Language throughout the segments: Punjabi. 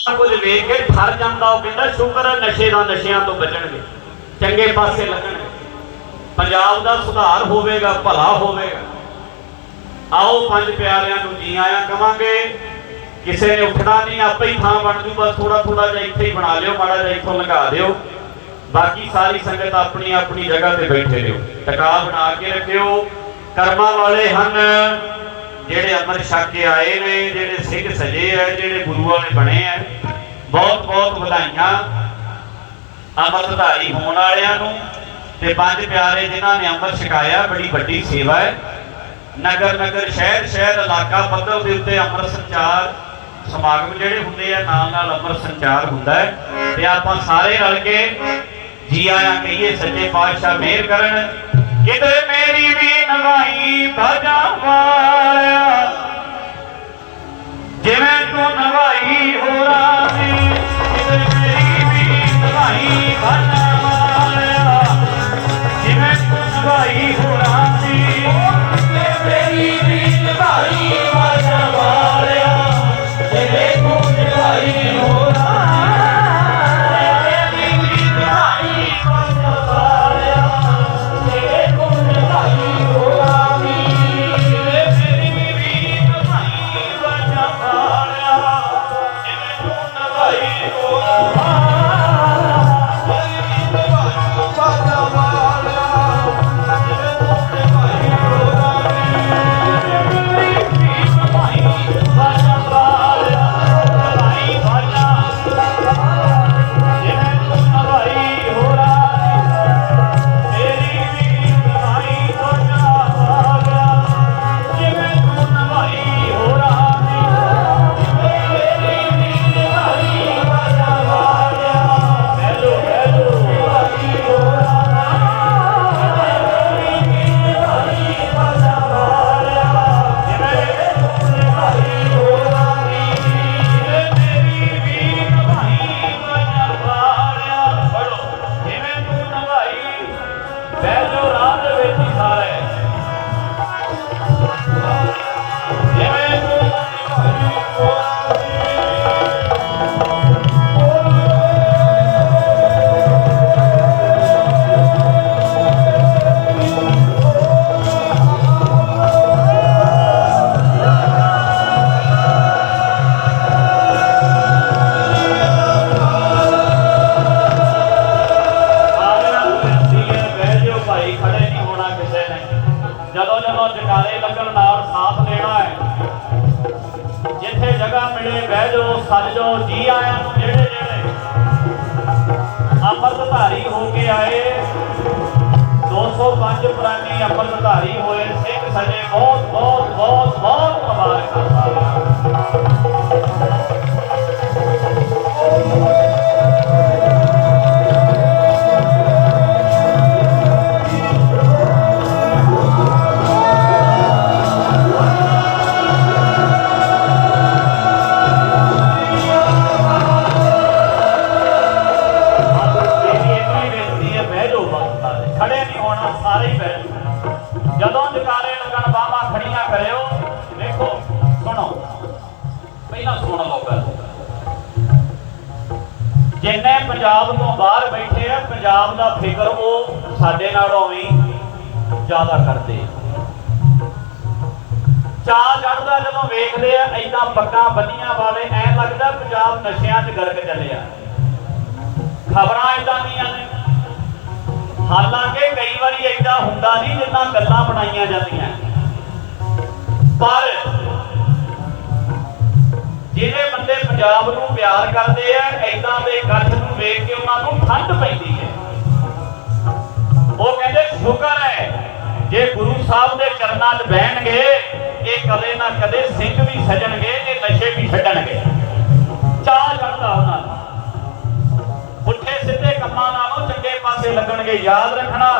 ਸਾਰਾ ਕੁਝ ਵੇਖ ਕੇ ਠਰ ਜਾਂਦਾ, ਉਹ ਕਹਿੰਦਾ ਸ਼ੁਕਰ ਹੈ ਨਸ਼ੇ ਦਾ ਨਸ਼ਿਆਂ ਤੋਂ ਬਚਣਗੇ। ਚੰਗੇ ਪਾਸੇ ਲੱਗਣਗੇ। ਪੰਜਾਬ ਦਾ ਸੁਧਾਰ ਹੋਵੇਗਾ, ਭਲਾ ਹੋਵੇਗਾ। ਆਓ ਪੰਜ ਪਿਆਰਿਆਂ ਨੂੰ ਜੀ ਆਇਆਂ ਕਵਾਂਗੇ, ਕਿਸੇ ਨੇ ਉੱਠਣਾ ਨਹੀਂ, ਆਪੇ ਹੀ ਥਾਂ ਬਣ ਜੂ, ਬਸ ਥੋੜਾ ਥੋੜਾ ਜਿਹਾ ਇੱਥੇ ਹੀ ਬਣਾ ਲਿਓ, ਮਾੜਾ ਜਿਹਾ ਇੱਥੋਂ ਲਗਾ ਦਿਓ। ਬਾਕੀ ਸਾਰੀ ਸੰਗਤ ਆਪਣੀ ਆਪਣੀ ਜਗ੍ਹਾ ਤੇ ਬੈਠੇ ਰਹੋ। ਟਿਕਾ ਬਣਾ ਕੇ ਰੱਖਿਓ। ਕਰਮਾਂ ਵਾਲੇ ਹਨ। ਜਿਹੜੇ ਅੰਮ੍ਰਿਤ ਛਕ ਕੇ ਆਏ ਨੇ, ਜਿਹੜੇ ਸਿੰਘ ਸਜੇ ਆ, ਜਿਹੜੇ ਗੁਰੂ ਵਾਲੇ ਬਣੇ ਆ, ਬਹੁਤ ਬਹੁਤ ਵਧਾਈਆਂ ਅੰਮ੍ਰਿਤਧਾਰੀ ਹੋਣ ਵਾਲਿਆਂ ਨੂੰ ਤੇ ਪੰਜ ਪਿਆਰੇ ਜਿਨ੍ਹਾਂ ਨੇ ਅੰਮ੍ਰਿਤ ਛਕਾਇਆ, ਬੜੀ ਵੱਡੀ ਸੇਵਾ ਹੈ। ਨਗਰ ਨਗਰ, ਸ਼ਹਿਰ ਸ਼ਹਿਰ, ਇਲਾਕਾ ਪੱਧਰ ਦੇ ਉੱਤੇ ਅੰਮ੍ਰਿਤ ਸੰਚਾਰ ਸਮਾਗਮ ਜਿਹੜੇ ਹੁੰਦੇ ਆ, ਨਾਲ ਨਾਲ ਅੰਮ੍ਰਿਤ ਸੰਚਾਰ ਹੁੰਦਾ ਹੈ। ਤੇ ਆਪਾਂ ਸਾਰੇ ਰਲ ਕੇ ਜੀ ਆਇਆਂ ਕਹੀਏ, ਸੱਚੇ ਪਾਤਸ਼ਾਹ ਮਿਹਰ ਕਰਨ। ਕਿਤੇ ਮੇਰੀ ਵੀ ਨਵਾਈ ਬਾਜਾ ਵਾਲਿਆ ਜਿਵੇਂ ਤੂੰ ਨਵਾਈ ਹੋਰਾਂ ਦੀ ਮਿਲੇ ਬਹਿ ਜੀ ਆਇਆਂ ਨੂੰ ਜਿਹੜੇ ਜਿਹੜੇ ਅੰਮ੍ਰਿਤਧਾਰੀ ਹੋ ਕੇ ਆਏ। 205 ਪ੍ਰਾਨੀ ਅੰਮ੍ਰਿਤਧਾਰੀ ਹੋਏ। ਸਿੰਘ ਸਜੇ ਬਹੁਤ ਬਹੁਤ ਬਹੁਤ ਬਹੁਤ ਖੜੇ ਨਹੀਂ ਹੋਣਾ, ਸਾਰੇ ਹੀ ਬਹਿ ਜਦੋਂ ਜਕਾਰੇ ਲੱਗਣ ਬਾਹਾਂ ਖੜੀਆਂ ਕਰਿਓ। ਦੇਖੋ, ਸੁਣੋ। ਪਹਿਲਾਂ ਸੁਣ ਲਓ ਗੱਲ। ਜਿੰਨੇ ਪੰਜਾਬ ਤੋਂ ਬਾਹਰ ਬੈਠੇ ਆ, ਪੰਜਾਬ ਦਾ ਫਿਕਰ ਉਹ ਸਾਡੇ ਨਾਲੋਂ ਵੀ ਜ਼ਿਆਦਾ ਕਰਦੇ ਆ। ਚਾਹ ਚੜਦਾ ਜਦੋਂ ਵੇਖਦੇ ਆ ਐਦਾਂ ਪੱਗਾਂ ਬੰਨੀਆਂ ਵਾਲੇ, ਐ ਲੱਗਦਾ ਪੰਜਾਬ ਨਸ਼ਿਆਂ 'ਚ ਗਰਕ ਚੱਲਿਆ। ਖਬਰਾਂ ਇਦਾਂ ਦੀਆਂ ਨੇ। ਹਾਲਾਂਕਿ ਕਈ ਵਾਰੀ ਇਦਾਂ ਹੁੰਦਾ ਨਹੀਂ ਜਿੱਦਾਂ ਗੱਲਾਂ ਬਣਾਈਆਂ ਜਾਂਦੀਆਂ। ਪਰ ਜਿਹੜੇ ਬੰਦੇ ਪੰਜਾਬ ਨੂੰ ਪਿਆਰ ਕਰਦੇ ਆ ਇਦਾਂ ਦੇ ਇਕੱਠ ਨੂੰ ਵੇਖ ਕੇ ਉਹਨਾਂ ਨੂੰ ਠੰਡ ਪੈਂਦੀ ਹੈ। ਉਹ ਕਹਿੰਦੇ, ਸ਼ੁਕਰ ਹੈ, ਜੇ ਗੁਰੂ ਸਾਹਿਬ ਦੇ ਚਰਨਾਂ 'ਚ ਬਹਿਣਗੇ, ਇਹ ਕਦੇ ਨਾ ਕਦੇ ਸਿੰਘ ਵੀ ਸਜਣਗੇ ਤੇ ਨਸ਼ੇ ਵੀ ਛੱਡਣਗੇ। ਪਾਸੇ ਲੱਗਣਗੇ। ਯਾਦ ਰੱਖਣਾ,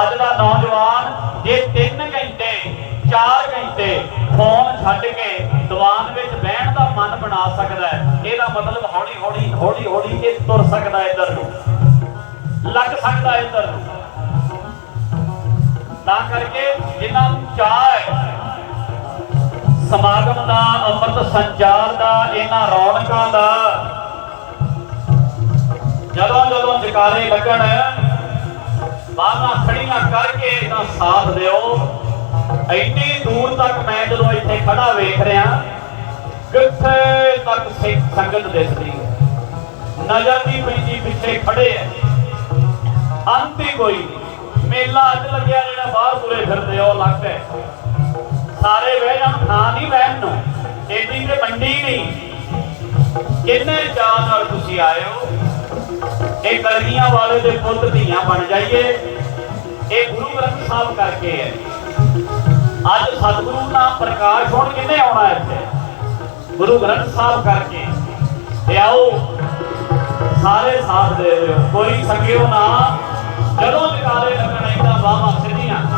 ਅੱਜ ਦਾ ਨੌਜਵਾਨ ਜੇ 3 ਘੰਟੇ 4 ਘੰਟੇ ਫੋਨ ਛੱਡ ਕੇ ਦੀਵਾਨ ਵਿੱਚ ਬਹਿਣ ਦਾ ਮਨ ਬਣਾ ਸਕਦਾ ਹੈ, ਇਹਦਾ ਮਤਲਬ ਹੌਲੀ ਹੌਲੀ ਹੌਲੀ ਹੌਲੀ ਇਹ ਤੁਰ ਸਕਦਾ ਇੱਧਰ ਨੂੰ। ਲੱਗ ਸਕਦਾ ਇੱਧਰ ਨੂੰ। ਤਾਂ ਕਰਕੇ ਜਿਨ੍ਹਾਂ ਨੂੰ ਚਾਹ ਹੈ, ਸਮਾਗਮ ਦਾ, ਅੰਮ੍ਰਿਤ ਸੰਚਾਰ ਦਾ, ਇਹਨਾਂ ਰੌਣਕਾਂ ਦਾ ਜਦੋਂ ਜਦੋਂ ਜਕਾਰੇ ਲੱਗਣ ਬਾਹਾਂ ਖੜੀਆਂ ਕਰਕੇ ਇਹਦਾ ਸਾਥ ਦਿਓ। ਇੰਨੀ ਦੂਰ ਤੱਕ ਮੈਂ ਜਦੋਂ ਇੱਥੇ ਖੜਾ ਵੇਖ ਰਿਹਾ, ਕਿੱਥੇ ਤੱਕ ਸੰਗਤ ਦਿਸਦੀ ਨਜ਼ਰ ਨਹੀਂ ਪੈਂਦੀ ਪਿੱਛੇ ਖੜੇ ਐ ਅੰਤ ਹੀ ਕੋਈ ਮੇਲਾ ਅੱਜ ਲੱਗਿਆ ਜਿਹੜਾ ਬਾਹਰ ਤੁਰੇ ਫਿਰਦੇ ਹੋ ਉਹ ਹੈ। ਸਾਰੇ ਬਹਿ ਜਾਣ ਥਾਂ ਨਹੀਂ ਬਹਿਣ ਨੂੰ। ਏਡੀ ਤੇ ਮੰਡੀ ਨਹੀਂ। ਕਿੰਨੇ ਚਾਅ ਨਾਲ ਤੁਸੀਂ ਆਏ ਹੋ? ਇਹ ਕਲਗੀਆਂ ਵਾਲੇ ਦੇ ਪੁੱਤ ਧੀਆਂ ਬਣ ਜਾਈਏ। ਇਹ ਗੁਰੂ ਗ੍ਰੰਥ ਸਾਹਿਬ ਕਰਕੇ ਹੈ। ਅੱਜ ਸਤਿਗੁਰੂ ਦਾ ਪ੍ਰਕਾਸ਼ ਹੋਣ ਕਿੰਨੇ ਆਉਣਾ ਇੱਥੇ? ਗੁਰੂ ਗ੍ਰੰਥ ਸਾਹਿਬ ਕਰਕੇ। ਤੇ ਆਓ, ਸਾਰੇ ਸਾਥ ਦੇ ਦਿਓ। ਕੋਈ ਸੰਗਿਓ ਨਾ। ਜਦੋਂ ਜਕਾਰੇ ਲੱਗਣ ਇਦਾਂ ਬਾਹਾਂ ਸਿੱਧੀਆਂ।